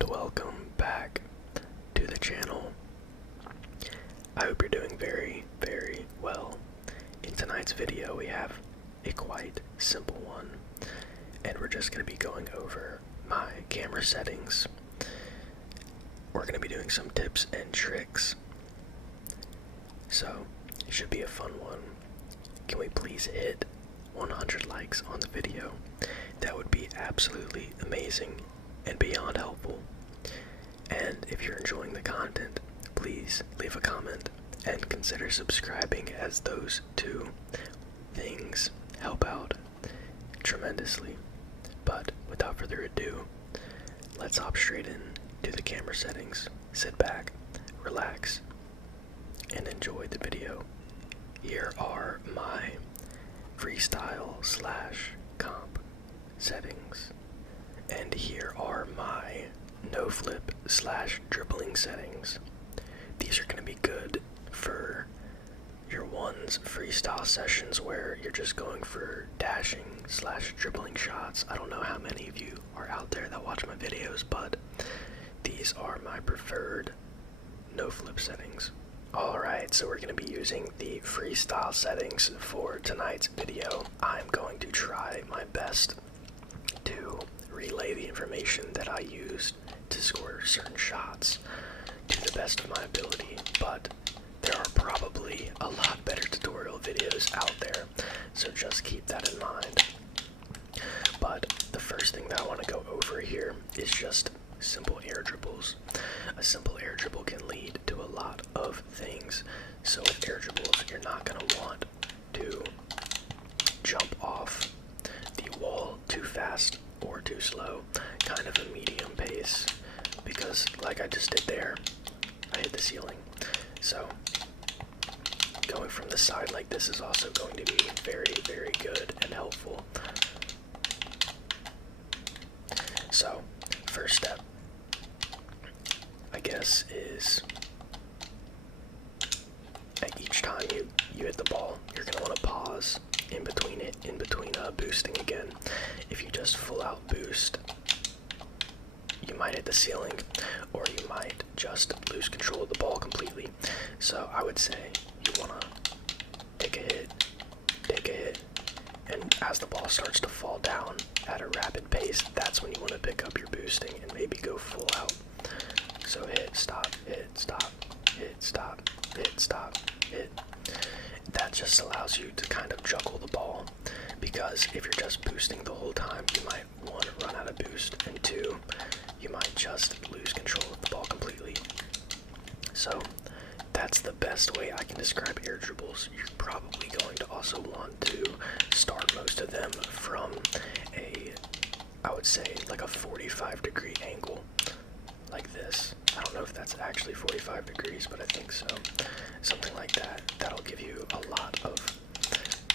and welcome back to the channel. I hope you're doing very, very well. In tonight's video we have a quite simple one, and we're just going to be going over my camera settings. We're going to be doing some tips and tricks, so it should be a fun one. Can we please hit 100 likes on the video? That would be absolutely amazing and beyond helpful. And if you're enjoying the content, please leave a comment and consider subscribing, as those two things help out tremendously. But without further ado, let's hop straight in to the camera settings. Sit back, relax, and enjoy the video. Here are my freestyle / comp settings, and here are my no flip / dribbling settings. These are going to be good for your freestyle sessions where you're just going for dashing / dribbling shots. I don't know how many of you are out there that watch my videos, but these are my preferred no flip settings. Alright, so we're going to be using the freestyle settings for tonight's video. I'm going to try my best to relay the information that I used to score certain shots to the best of my ability, but there are probably a lot better tutorial videos out there, so just keep that in mind. But the first thing that I want to go over here is just simple air dribbles. A simple air dribble can lead to a lot of things. So with air dribbles, you're not going to want to jump off the wall too fast or too slow, kind of a medium pace, because like I just did there, I hit the ceiling. So going from the side like this is also going to be very, very good and helpful. So first step, I guess, is at each time you hit the ball, you're going to want to pause in between boosting again. If you just full out boost, you might hit the ceiling, or you might just lose control of the ball completely. So I would say you want to take a hit, and as the ball starts to fall down at a rapid pace, that's when you want to pick up your boosting and maybe go full out. So hit, stop, hit, stop, hit, stop, hit, stop, hit. That just allows you to kind of juggle the ball, because if you're just boosting the whole time, you might, 1, run out of boost, and 2, you might just lose control of the ball completely. So that's the best way I can describe air dribbles. You're probably going to also want to start most of them from I would say like a 45-degree angle, like this. I don't know if that's actually 45 degrees, but I think so. Something like that. That'll give you a lot of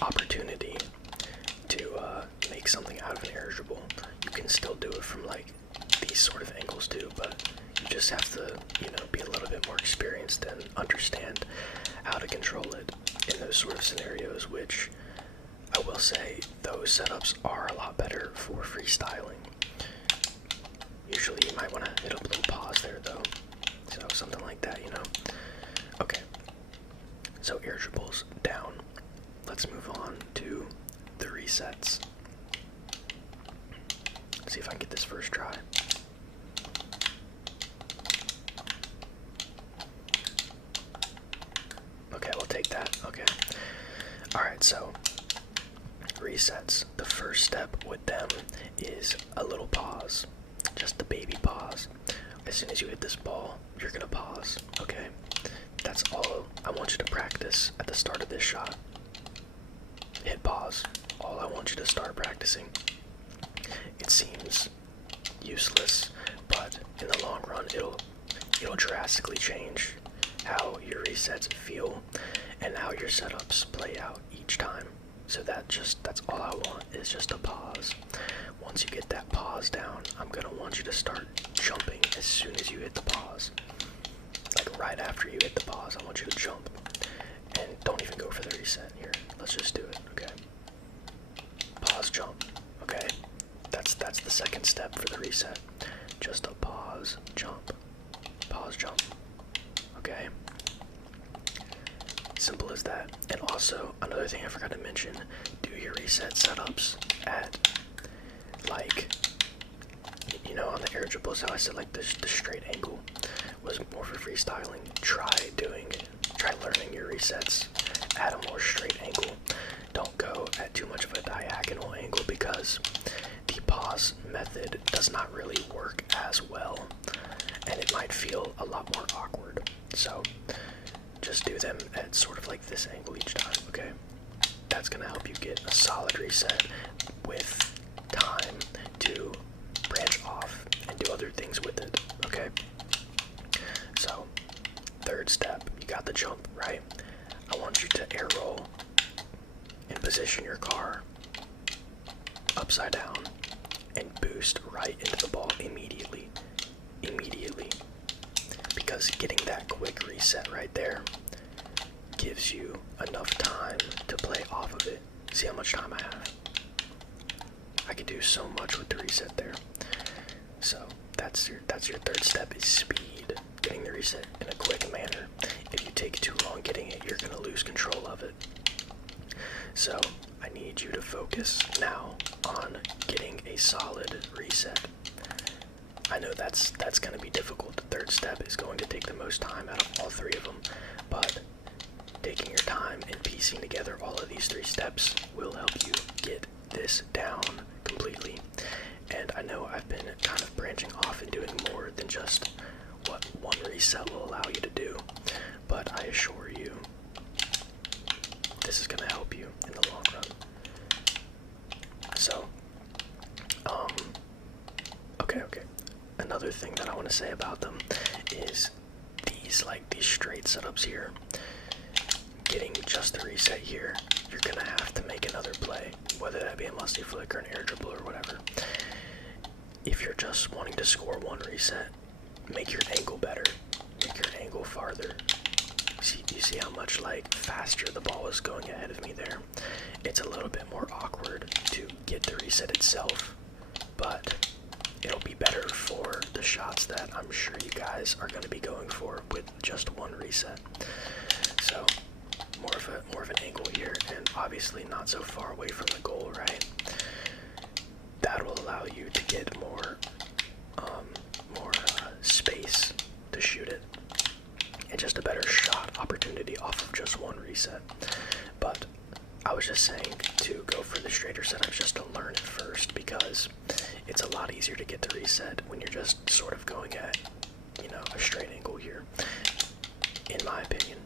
opportunity to make something out of an air dribble. You can still do it from like these sort of angles too, but you just have to, be a little bit more experienced and understand how to control it in those sort of scenarios, which I will say those setups are a lot better for freestyling. Usually you might want to hit a little pause there though, so something like that, Okay, so air dribbles down. Let's move on to the resets. See if I can get this first try. Okay, we'll take that. Okay. Alright, so resets. The first step with them is a little pause. Just the baby pause. As soon as you hit this ball, you're gonna pause. Okay? That's all I want you to practice at the start of this shot. Hit pause. All I want you to start practicing. It seems useless, but in the long run, it'll drastically change how your resets feel and how your setups play out each time. So that's all I want, is just a pause. Once you get that pause down, I'm gonna want you to start jumping as soon as you hit the pause. Like right after you hit the pause, I want you to jump. And don't even go for the reset here. Let's just do it, okay? Pause, jump, okay? That's the second step for the reset. just a pause, jump, pause, jump. Okay? Simple as that. And also, another thing I forgot to mention, do your reset setups at, like, you know, on the air dribbles, how I said, like, the straight angle was more for freestyling. Try learning your resets at a more straight angle. Don't go at too much of a diagonal angle because the pause method does not really work as well, and it might feel a lot more awkward. So just do them at sort of like this angle each time, okay? That's gonna help you get a solid reset with time to branch off and do other things with it, okay? So, third step, you got the jump, right? I want you to air roll and position your car upside down and boost right into the ball immediately. Because getting that quick reset right there gives you enough time to play off of it. See how much time I have? I could do so much with the reset there. So that's your third step, is speed. Getting the reset in a quick manner. If you take too long getting it, you're gonna lose control of it. So I need you to focus now on getting a solid reset. I know that's gonna be difficult. The third step is going to take the most time out of all three of them, but taking your time and piecing together all of these three steps will help you get this down completely. And I know I've been kind of branching off and doing more than just what one reset will allow you to do, but I assure you, this is going to help you in the long run. So, okay. Another thing that I want to say about them is these straight setups here. Getting just the reset here, you're going to have to make another play, whether that be a musty flick or an air dribble or whatever. If you're just wanting to score one reset, make your angle better, make your angle farther. You see how much faster the ball is going ahead of me there? It's a little bit more awkward to get the reset itself, but it'll be better for the shots that I'm sure you guys are going to be going for with just one reset. So more of an angle here, and obviously not so far away from the goal, right? That will allow you to get more space to shoot it, and just a better shot opportunity off of just one reset. But I was just saying to go for the straighter setups just to learn it first, because it's a lot easier to get the reset when you're just sort of going at, a straight angle here, in my opinion.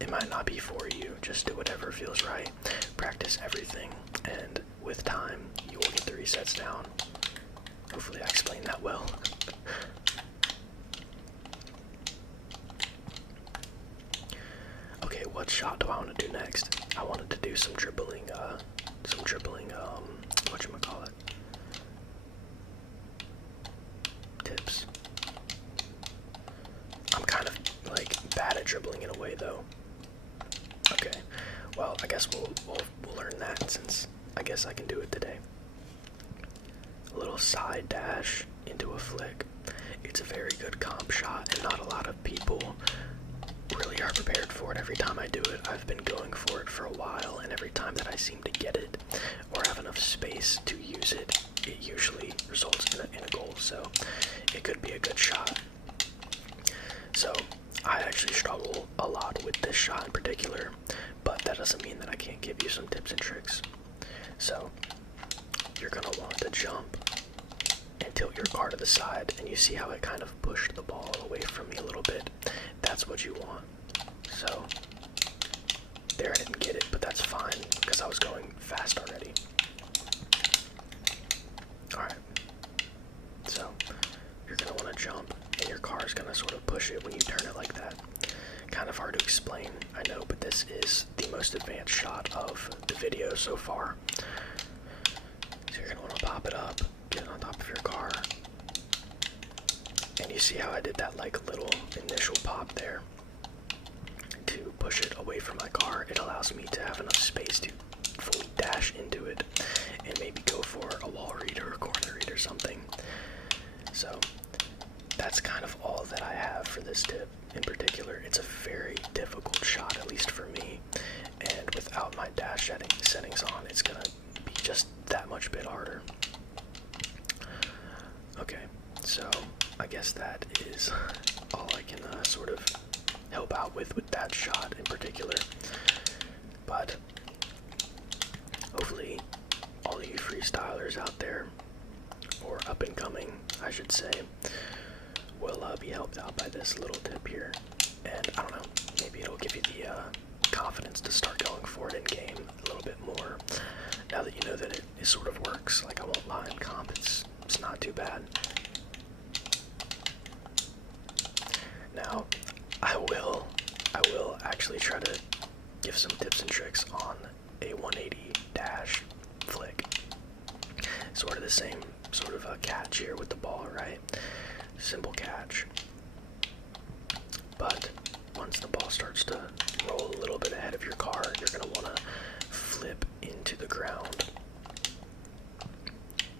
It might not be for you, just do whatever feels right. Practice everything, and with time, you will get the resets down. Hopefully I explained that well. Okay, what shot do I want to do next? I wanted to do some dribbling, whatchamacallit? Tips. I'm kind of, bad at dribbling in a way, though. Okay, well, I guess we'll learn that, since I guess I can do it today. A little side dash into a flick. It's a very good comp shot, and not a lot of people really are prepared for it. Every time I do it, I've been going for it for a while, and every time that I seem to get it or have enough space to use it, it usually results in a goal, so it could be a good shot. So I actually struggle a lot with this shot in particular, but that doesn't mean that I can't give you some tips and tricks. So you're going to want to jump and tilt your car to the side, and you see how it kind of pushed the ball away from me a little bit. That's what you want. So there, I didn't get it, but that's fine because I was going fast already. Alright, so you're going to want to jump, and your car is going to sort of push it when you turn it like that. Kind of hard to explain, I know, but this is the most advanced shot of the video so far. So you're going to want to pop it up, get it on top of your car, and you see how I did that little initial pop there to push it away from my car. It allows me to have enough space to fully dash into it and maybe go for a wall read or a corner read or something. I guess that is all I can sort of help out with that shot in particular. But hopefully all of you freestylers out there, or up and coming, I should say, will be helped out by this little tip here. And I don't know, maybe it'll give you the confidence to start going for it in game a little bit more. Now that you know that it sort of works, like I won't lie, in comp, it's not too bad. Now, I will actually try to give some tips and tricks on a 180 dash flick. Sort of the same sort of a catch here with the ball, right? Simple catch. But once the ball starts to roll a little bit ahead of your car, you're going to want to flip into the ground.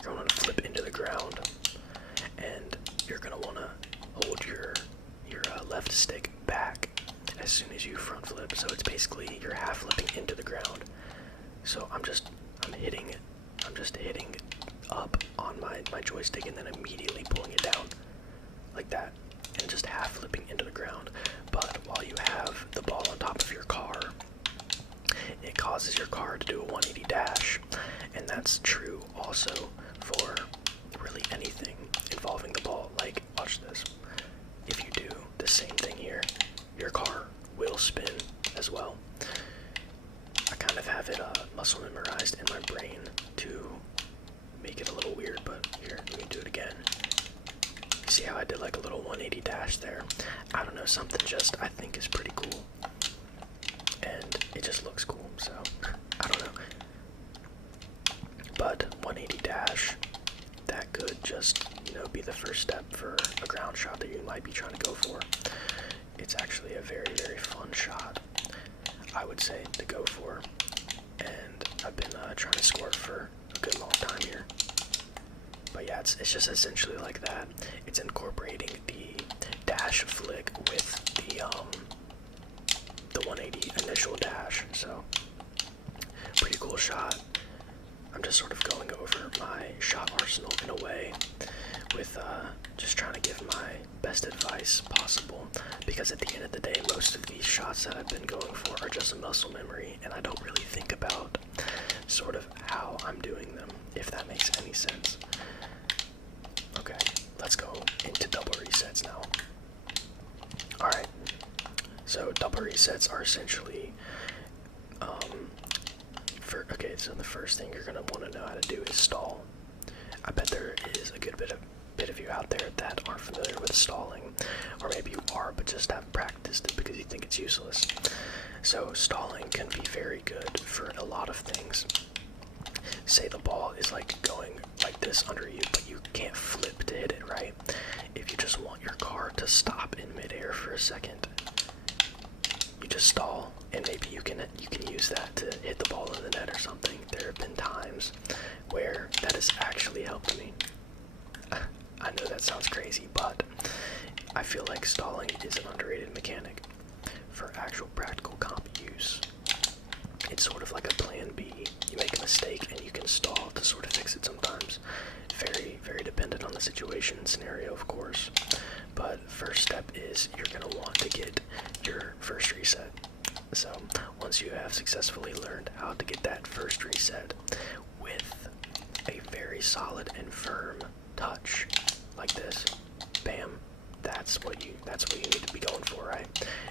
You're going to want to flip into the ground, and you're going to want to hold your left stick back as soon as you front flip. So it's basically you're half flipping into the ground. So I'm just hitting up on my joystick and then immediately pulling it down like that, and just half flipping into the ground. But while you have the ball on top of your car, it causes your car to do a 180 dash, and that's true also for really anything involving the ball. Like, watch this. If you do the same thing here, your car will spin as well. I kind of have it muscle memorized in my brain to make it a little weird, but here, let me do it again. See how I did like a little 180 dash there? I don't know, something just I think is pretty cool. And it just looks cool, so I don't know. But 180 dash, that could just, be the first step for a ground shot that you might be trying to go for. It's actually a very, very fun shot, I would say, to go for. And I've been trying to score for a good long time here. But yeah, it's just essentially like that. It's incorporating the dash flick with the 180 initial dash. So pretty cool shot. I'm just sort of going over my shot arsenal in a way with just trying to give my best advice possible, because at the end of the day, most of these shots that I've been going for are just muscle memory, and I don't really think about sort of how I'm doing them, if that makes any sense. Okay, let's go into double resets now. Alright, so double resets are essentially, so the first thing you're going to want to know how to do is stall. I bet there is a good bit of you out there that aren't familiar with stalling, or maybe you are but just haven't practiced it because you think it's useless. So stalling can be very good for a lot of things. Say the ball is like going like this under you, but you can't flip to hit it, right? If you just want your car to stop in midair for a second, you just stall, and maybe you can use that to hit the ball in the net or something. There have been times where that has actually helped me. I know that sounds crazy, but I feel like stalling is an underrated mechanic for actual practical comp use. It's sort of like a plan B. You make a mistake and you can stall to sort of fix it sometimes. Very, very dependent on the situation and scenario, of course. But first step is you're going to want to get your first reset. So once you have successfully learned how to get that first reset with a very solid and firm touch like this, bam, that's what you need to be going for, right?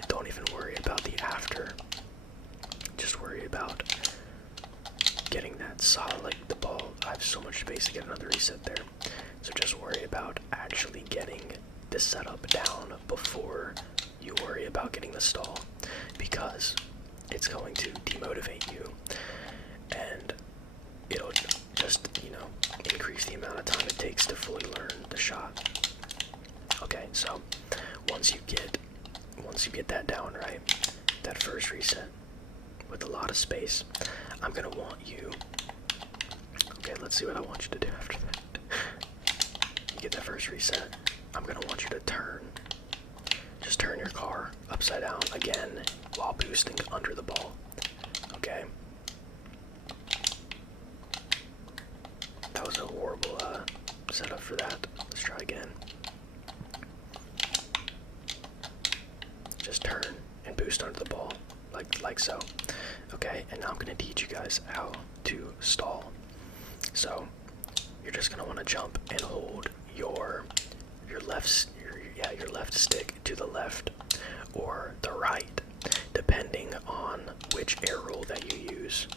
Don't even worry about the after. Just worry about getting that solid, like the ball. I have so much space to get another reset there. So just worry about actually getting the setup down before you worry about getting the stall, because it's going to demotivate you and it'll just, increase the amount of time it takes to fully learn the shot. Okay, so once you get that down, right, that first reset with a lot of space, I'm gonna want you, okay, let's see what I want you to do after that. You get that first reset, I'm gonna want you to just turn your car upside down again while boosting under the ball, okay? That was a horrible setup for that. Let's try again. guys how to stall. So you're just gonna want to jump and hold your left stick to the left or the right, depending on which air roll that you use.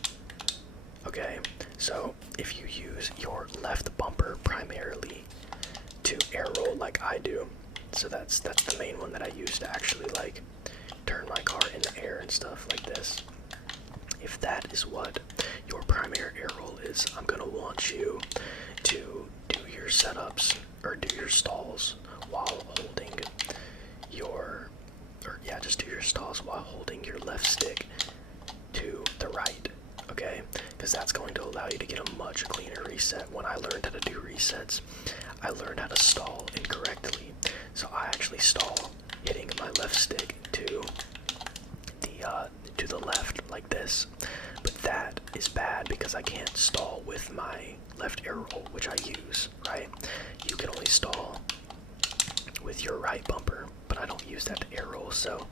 Okay, so if you use your left bumper primarily to air roll like I do, so that's the main one that I use to actually like turn my car in the air and stuff like this. If that is what your primary air roll is, I'm gonna want you to do your setups or do your stalls while holding just do your stalls while holding your left stick to the right, okay? Because that's going to allow you to get a much cleaner reset. When I learned how to do resets, I learned how to stall incorrectly. So I actually stall hitting my left stick to the left like this. But that is bad because I can't stall with my left air roll, which I use, right? You can only stall with your right bumper, but I don't use that to air roll, so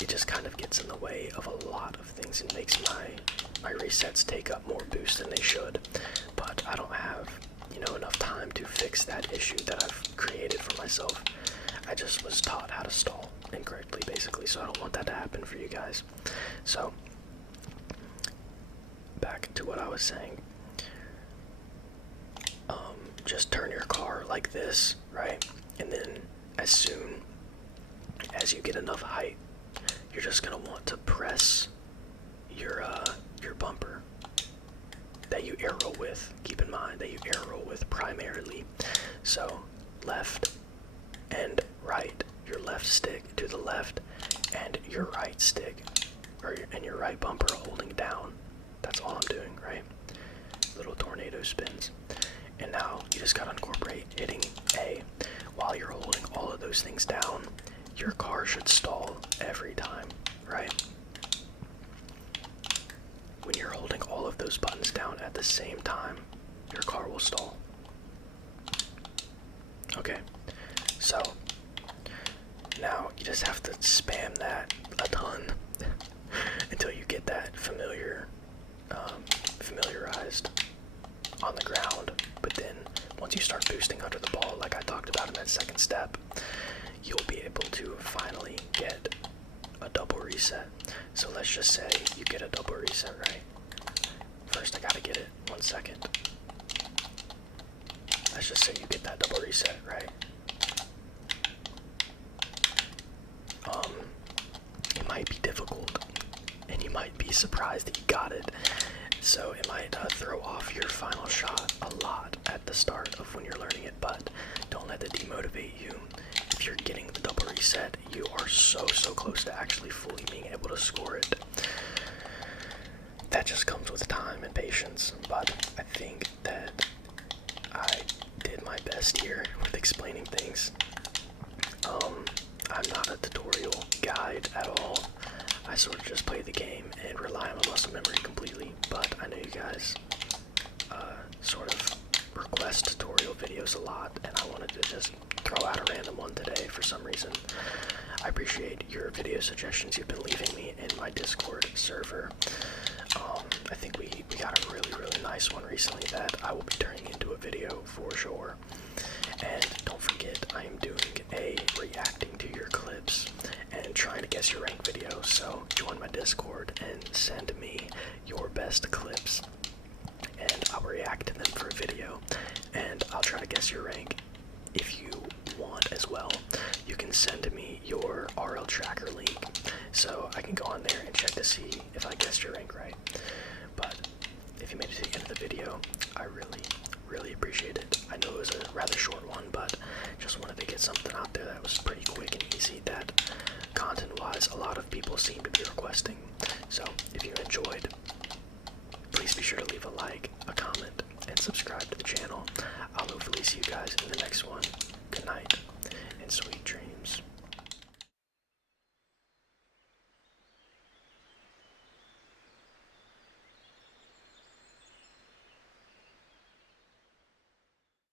it just kind of gets in the way of a lot of things and makes my resets take up more boost than they should. But I don't have, enough time to fix that issue that I've created for myself. I just was taught how to stall incorrectly, basically, so I don't want that to happen for you guys. So, back to what I was saying. Just turn your car like this, right? And then as soon as you get enough height, you're just gonna want to press your bumper that you air roll with. Keep in mind that you air roll with primarily. So left and right, your left stick to the left, and your right stick and your right bumper holding down. That's all I'm doing, right? Little tornado spins. And now you just gotta incorporate hitting A. While you're holding all of those things down, your car should stall every time, right? When you're holding all of those buttons down at the same time, your car will stall. Okay, so now you just have to spam that a ton until you get that familiarized on the ground. But then once you start boosting under the ball, like I talked about in that second step, you'll be able to finally get a double reset. So let's just say you get a double reset, right? First I gotta get it, 1 second. Let's just say you get that double reset, right? It might be difficult, and you might be surprised that you got it. So it might throw off your final shot a lot at the start of when you're learning it, but don't let that demotivate you. If you're getting the double reset, you are so close to actually fully being able to score it. That just comes with time and patience, but I think that I did my best here with explaining things. I'm not a tutorial guide at all. I sort of just play the game and rely on my muscle memory completely, but I know you guys sort of request tutorial videos a lot, and I wanted to just throw out a random one today for some reason. I appreciate your video suggestions you've been leaving me in my Discord server. I think we got a really nice one recently that I will be turning into a video for sure. And don't forget, I am doing a reacting to your clips and trying to guess your rank video, so join my Discord and send me your best clips, and I'll react to them for a video, and I'll try to guess your rank. If you want as well, you can send me your RL tracker link, so I can go on there and check to see if I guessed your rank right. But if you made it to the end of the video, I really appreciate it. I know it was a rather short one, but just wanted to get something out there that was pretty quick and easy that content-wise a lot of people seem to be requesting.